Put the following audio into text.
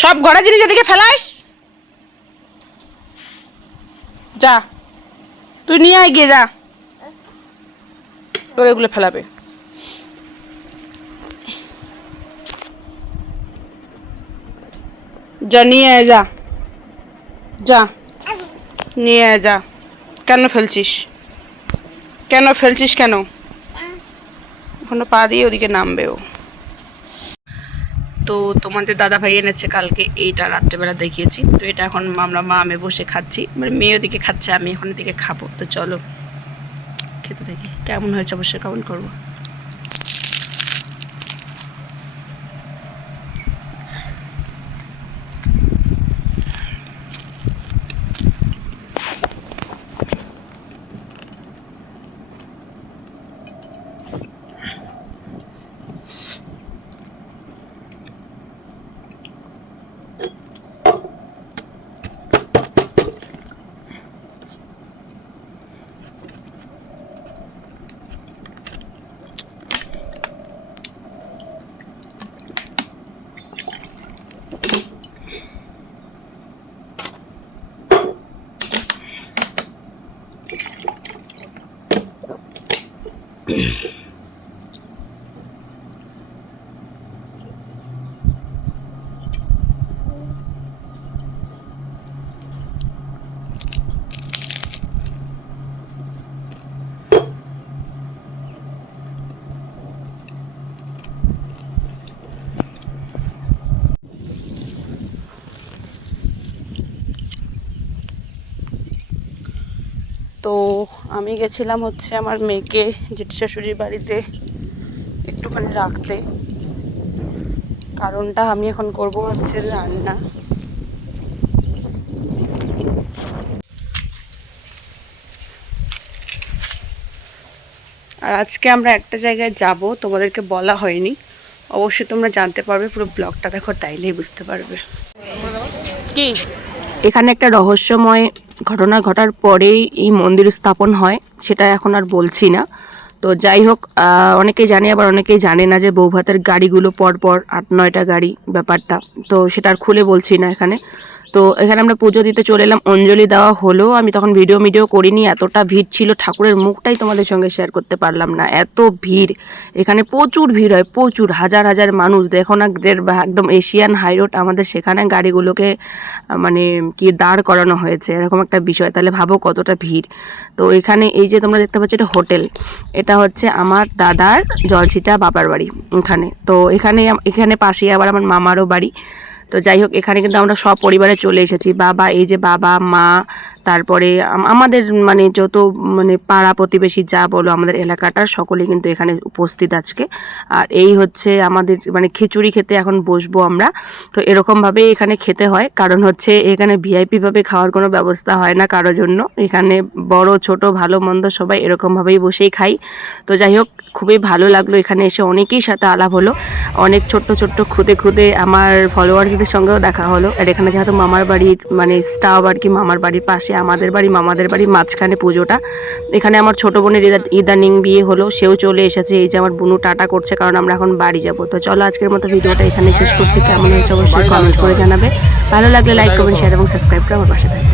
সব ঘোড়া জিনিস এদিকে ফেলাইস, যা তুই নিয়ে আয় গিয়ে, যা তোর এগুলো ফেলাবে। যা নিয়ে আয়, যা যা নিয়ে আয়, যা। কেন ফেলছিস, কেন ফেলছিস, কেন? ওখানে পা দিয়ে ওদিকে নামবেও। তো তোমাদের দাদা ভাই এনেছে কালকে, এইটা রাত্রেবেলা দেখিয়েছি। তো এটা এখন আমরা মা আমি বসে খাচ্ছি, মানে মেয়ে ওদিকে খাচ্ছে, আমি এখন এদিকে খাবো। তো চলো খেতে থাকি, কেমন হয়েছে অবশ্যই কমেন্ট করবো। তো আমি গেছিলাম হচ্ছে আমার মেয়েকে জেঠি শাশুড়ির বাড়িতে একটুখানি রাখতে। কারণটা আমি এখন করব হচ্ছে রান্না। আর আজকে আমরা একটা জায়গায় যাব, তোমাদেরকে বলা হয়নি, অবশ্যই তোমরা জানতে পারবে, পুরো ব্লগটা দেখো তাইলেই বুঝতে পারবে। কি এখানে একটা রহস্যময় ঘটনা ঘটার পরেই এই মন্দির স্থাপন হয়, সেটা এখন আর বলছি না। তো যাই হোক, অনেকেই জানে আবার অনেকেই জানে না যে বৌভাতের গাড়িগুলো পরপর 8-9টা গাড়ি ব্যাপারটা, তো সেটা আর খুলে বলছি না এখানে। তো এখানে আমরা পুজো দিতে চলে এলাম, অঞ্জলি দেওয়া হলো। আমি তখন ভিডিও করিনি, এতটা ভিড় ছিল, ঠাকুরের মুখটাই তোমাদের সঙ্গে শেয়ার করতে পারলাম না, এত ভিড়। এখানে প্রচুর ভিড় হয়, প্রচুর, হাজার হাজার মানুষ। দেখো না, যে একদম এশিয়ান হাইরোড আমাদের, সেখানে গাড়িগুলোকে মানে কি দাঁড় করানো হয়েছে, এরকম একটা বিষয়। তাহলে ভাবো কতটা ভিড়। তো এখানে এই যে তোমরা দেখতে পাচ্ছ, এটা হোটেল, এটা হচ্ছে আমার দাদার জলছিটা বাবার বাড়ি এখানে। তো এখানে পাশেই আবার আমার মামারও বাড়ি। তো যাই হোক, এখানে কিন্তু আমরা সব পরিবারে চলে এসেছি। বাবা, এই যে বাবা মা, তারপরে আমাদের মানে যত মানে পাড়া প্রতিবেশী যা বলো, আমাদের এলাকাটার সকলেই কিন্তু এখানে উপস্থিত আজকে। আর এই হচ্ছে আমাদের মানে খিচুড়ি খেতে এখন বসবো আমরা। তো এরকমভাবেই এখানে খেতে হয়, কারণ হচ্ছে এখানে ভিআইপিভাবে খাওয়ার কোনো ব্যবস্থা হয় না কারোর জন্য। এখানে বড় ছোট ভালো মন্দ সবাই এরকমভাবেই বসেই খাই। তো যাই হোক, খুবই ভালো লাগলো এখানে এসে, অনেকেই সাথে আলাপ হলো, অনেক ছোট্ট খুদে আমার ফলোয়ার্সদের সঙ্গেও দেখা হলো। আর এখানে যেহেতু মামার বাড়ির মানে স্টাফ আর কি, মামার বাড়ির পাশে আমাদের বাড়ি, মামাদের বাড়ির মাঝখানে পুজোটা। এখানে আমার ছোটো বোনের ইদানিং বিয়ে হলো, সেও চলে এসেছে। এই যে আমার বুনু টাটা করছে, কারণ আমরা এখন বাড়ি যাব। তো চলো আজকের মতো ভিডিওটা এখানে শেষ করছি। কেমন হয়েছে অবশ্যই কমেন্ট করে জানাবে। ভালো লাগলে লাইক, কমেন্ট, শেয়ার এবং সাবস্ক্রাইব করে আমার পাশে থাকবে।